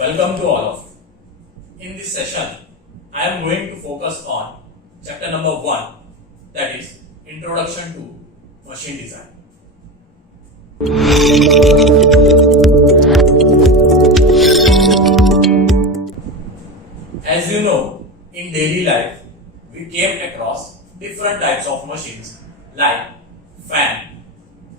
Welcome to all of you. In this session, I am going to focus on chapter number 1, that is Introduction to Machine Design. As you know, in daily life, we came across different types of machines like fan,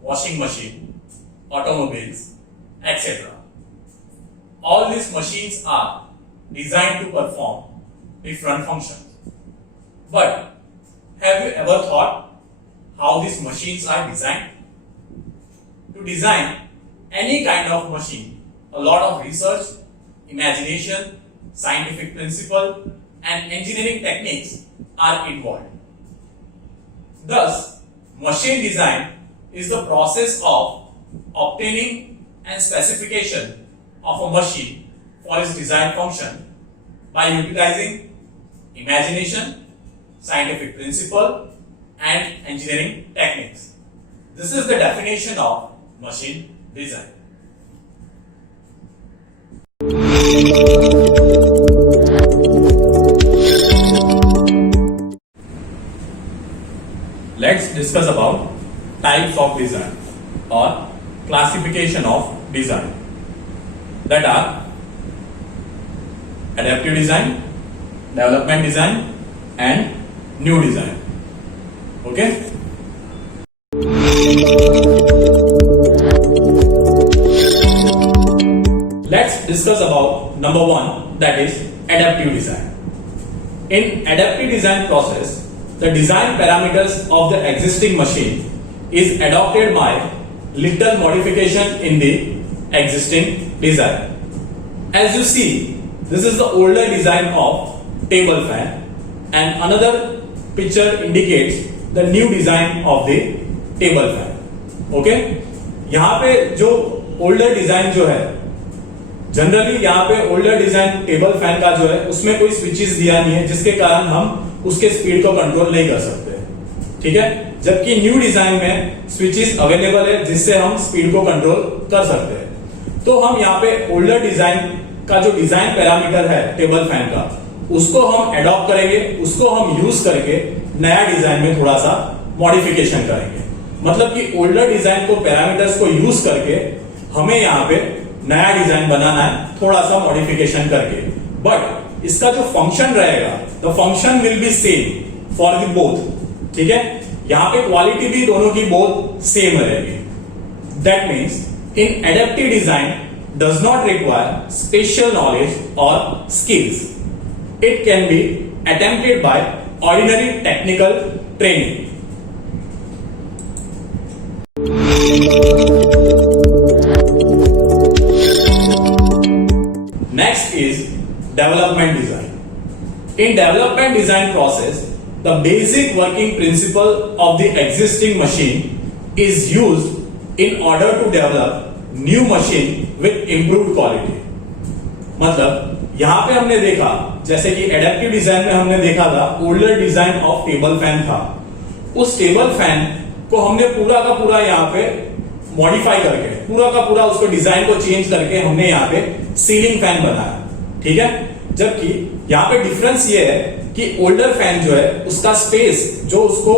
washing machine, automobiles, etc. All these machines are designed to perform different functions. But have you ever thought how these machines are designed? To design any kind of machine, a lot of research, imagination, scientific principle, and engineering techniques are involved. Thus, machine design is the process of obtaining and specification of a machine for its design function by utilizing imagination, scientific principle, and engineering techniques. This is the definition of machine design. Let's discuss about types of design or classification of design. That are adaptive design, development design, and new design. Okay? Let's discuss about number 1, that is adaptive design. In adaptive design process, the design parameters of the existing machine is adopted by little modification in the existing design. As you see, this is the older design of table fan, and another picture indicates the new design of the table fan. Okay? यहाँ पे जो older design जो है, generally यहाँ पे older design table fan का जो है उसमें कोई स्विचेस दिया नहीं है, जिसके कारण हम उसके स्पीड को कंट्रोल नहीं कर सकते. ठीक है? जबकि न्यू डिजाइन में स्विचेस अवेलेबल है जिससे हम स्पीड को कंट्रोल कर सकते हैं. तो हम यहाँ पे ओल्डर डिजाइन का जो डिजाइन पैरामीटर है टेबल फैन का, उसको हम एडॉप्ट करेंगे, उसको हम यूज करके नया डिजाइन में थोड़ा सा मॉडिफिकेशन करेंगे. मतलब कि ओल्डर डिजाइन को पैरामीटर्स को यूज करके हमें यहाँ पे नया डिजाइन बनाना है, थोड़ा सा मॉडिफिकेशन करके. बट इसका जो फंक्शन रहेगा, the function will be same for the both. ठीक है? यहाँ पे क्वालिटी भी दोनों की बोथ सेम रहेगी. That means in adaptive design does not require special knowledge or skills. It can be attempted by ordinary technical training. Next is development design. In development design process, the basic working principle of the existing machine is used in order to develop new machine with improved quality. मतलब यहां पे हमने देखा, जैसे कि adaptive design में हमने देखा था older design of table fan था. उस टेबल फैन को हमने पूरा का पूरा यहाँ पे मॉडिफाई करके, पूरा का पूरा उसको डिजाइन को चेंज करके हमने यहाँ पे सीलिंग फैन बनाया. ठीक है? जबकि यहाँ पे डिफरेंस ये है कि ओल्डर फैन जो है उसका स्पेस, जो उसको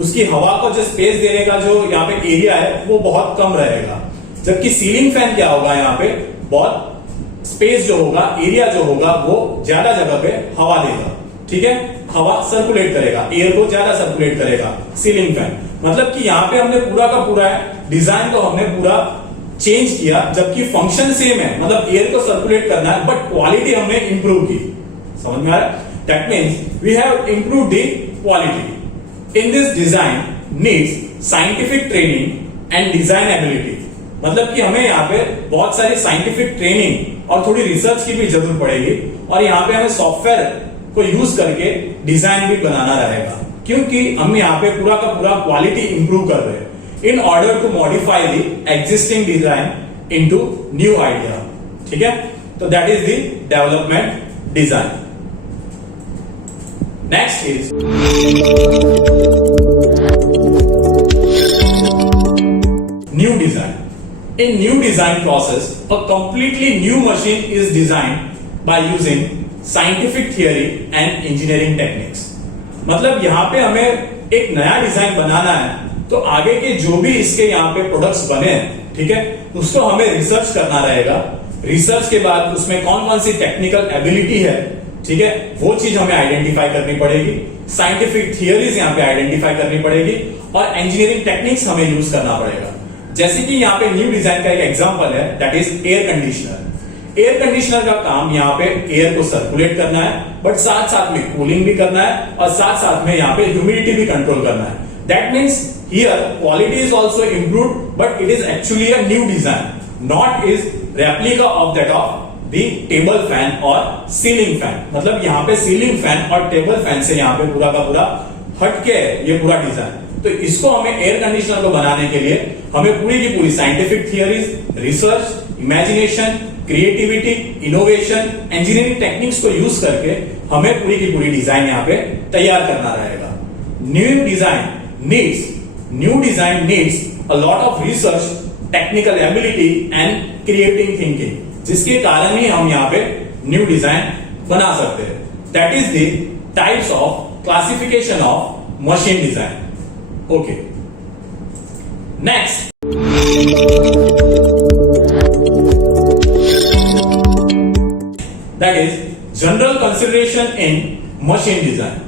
उसकी हवा को जो स्पेस देने का जो यहाँ पे एरिया है वो बहुत कम रहेगा. जबकि सीलिंग फैन क्या होगा, यहाँ पे बहुत स्पेस जो होगा, एरिया जो होगा वो ज्यादा जगह पे हवा देगा. ठीक है? हवा सर्कुलेट करेगा, एयर को ज्यादा सर्कुलेट करेगा सीलिंग फैन. मतलब कि यहाँ पे हमने पूरा का पूरा डिजाइन को हमने पूरा चेंज किया, जबकि फंक्शन सेम है, मतलब एयर को सर्कुलेट करना है, बट क्वालिटी हमने इंप्रूव की. समझ में आ रहा है? That means we have improve the quality. In this design needs scientific training and design ability. मतलब कि हमें यहाँ पे बहुत सारी साइंटिफिक ट्रेनिंग और थोड़ी रिसर्च की भी जरूरत पड़ेगी, और यहाँ पे हमें सॉफ्टवेयर को यूज करके डिजाइन भी बनाना रहेगा, क्योंकि हम यहाँ पे पूरा का पूरा क्वालिटी इंप्रूव कर रहे हैं in order to modify the existing design into new idea. ठीक है? तो that is the development design. Next is new design. in new design process, a completely new machine is designed by using scientific theory and engineering techniques. मतलब यहाँ पे हमें एक नया design बनाना है, तो आगे के जो भी इसके यहाँ पे प्रोडक्ट्स बने हैं, ठीक है, उसको हमें रिसर्च करना रहेगा. रिसर्च के बाद उसमें कौन कौन सी टेक्निकल एबिलिटी है, ठीक है, वो चीज हमें आइडेंटिफाई करनी पड़ेगी. साइंटिफिक थियरीज यहाँ पे आइडेंटिफाई करनी पड़ेगी और इंजीनियरिंग टेक्निक्स हमें यूज करना पड़ेगा. जैसे कि यहाँ पे न्यू डिजाइन का एक एग्जांपल है, that is air conditioner. Air conditioner का काम यहाँ पे एयर को सर्कुलेट करना है, बट साथ साथ में कूलिंग भी करना है और साथ साथ में यहाँ पे ह्यूमिडिटी भी कंट्रोल करना है. That means here quality is also improved, but it is actually a new design, not is replica of that of the table fan और सीलिंग फैन. मतलब यहाँ पे सीलिंग फैन और टेबल फैन से यहाँ पे पूरा का पूरा हटके है ये पूरा डिजाइन. तो इसको हमें एयर कंडीशनर को बनाने के लिए हमें पूरी की पूरी scientific theories, research, imagination, creativity, innovation, engineering techniques को यूज करके हमें पूरी की पूरी डिजाइन यहाँ पे तैयार करना रहेगा. New design needs a lot of research, technical ability and creative thinking, जिसके कारण ही हम यहाँ पे न्यू डिजाइन बना सकते हैं. That is the types of classification of machine design. Okay, next, that is general consideration in machine design.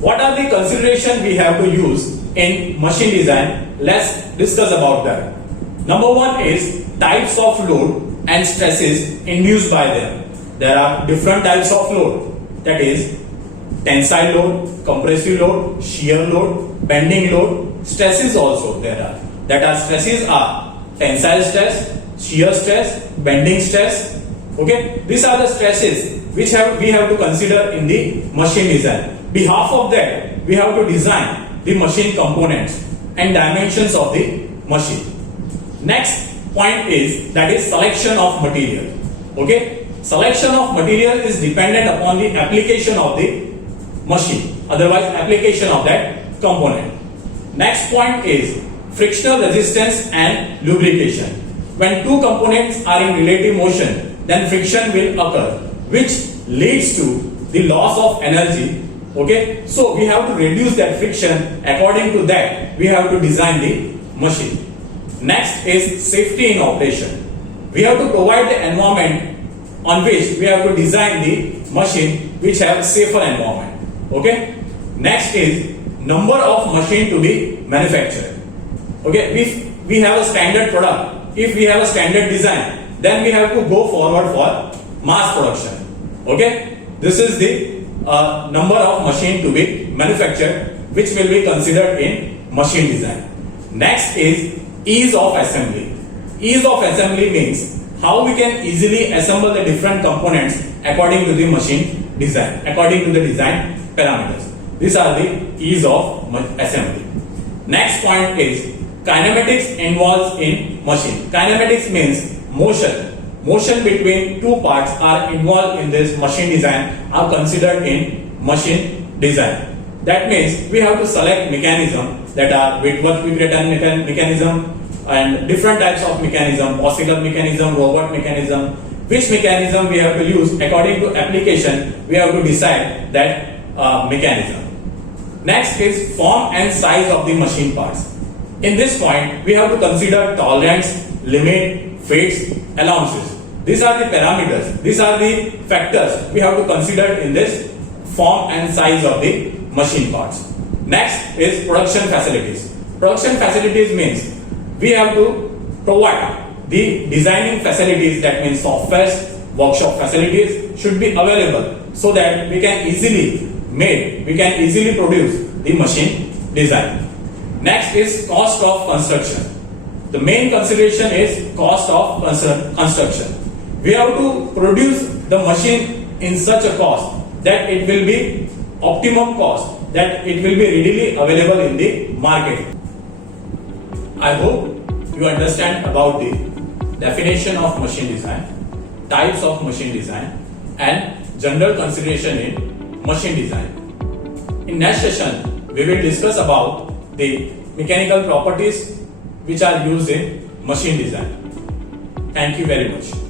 What are the consideration we have to use in machine design? Let's discuss about that. Number one is types of load and stresses induced by them. There are different types of load, that is tensile load, compressive load, shear load, bending load. Stresses also there are, that are stresses are tensile stress, shear stress, bending stress. Okay, these are the stresses which we have to consider in the machine design. Behalf of that, we have to design the machine components and dimensions of the machine. Next point is, that is selection of material. Okay, selection of material is dependent upon the application of the machine, otherwise application of that component. Next point is frictional resistance and lubrication. When two components are in relative motion, then friction will occur, which leads to the loss of energy. Okay, so we have to reduce that friction. According to that, we have to design the machine. Next is safety in operation. We have to provide the environment on which we have to design the machine which have safer environment. Okay, next is number of machine to be manufactured. Okay, if we have a standard product, if we have a standard design, then we have to go forward for mass production. Okay, this is the number of machine to be manufactured, which will be considered in machine design. Next is ease of assembly. Ease of assembly means how we can easily assemble the different components according to the machine design, according to the design parameters. These are the ease of assembly. Next point is kinematics involved in machine. Kinematics means motion between two parts are involved in this machine design, are considered in machine design. That means we have to select mechanism, that are Whitworth-Whittington mechanism and different types of mechanism, oscillator mechanism, robot mechanism. Which mechanism we have to use according to application, we have to decide that mechanism. Next is form and size of the machine parts. In this point, we have to consider tolerance, limit, fits, allowances. These are the parameters, these are the factors we have to consider in this form and size of the machine parts. Next is production facilities. Production facilities means we have to provide the designing facilities, that means software, workshop facilities should be available so that we can easily produce the machine design. Next is cost of construction. The main consideration is cost of construction. We have to produce the machine in such a cost that it will be optimum cost, that it will be readily available in the market. I hope you understand about the definition of machine design, types of machine design, and general consideration in machine design. In next session, we will discuss about the mechanical properties which are used in machine design. Thank you very much.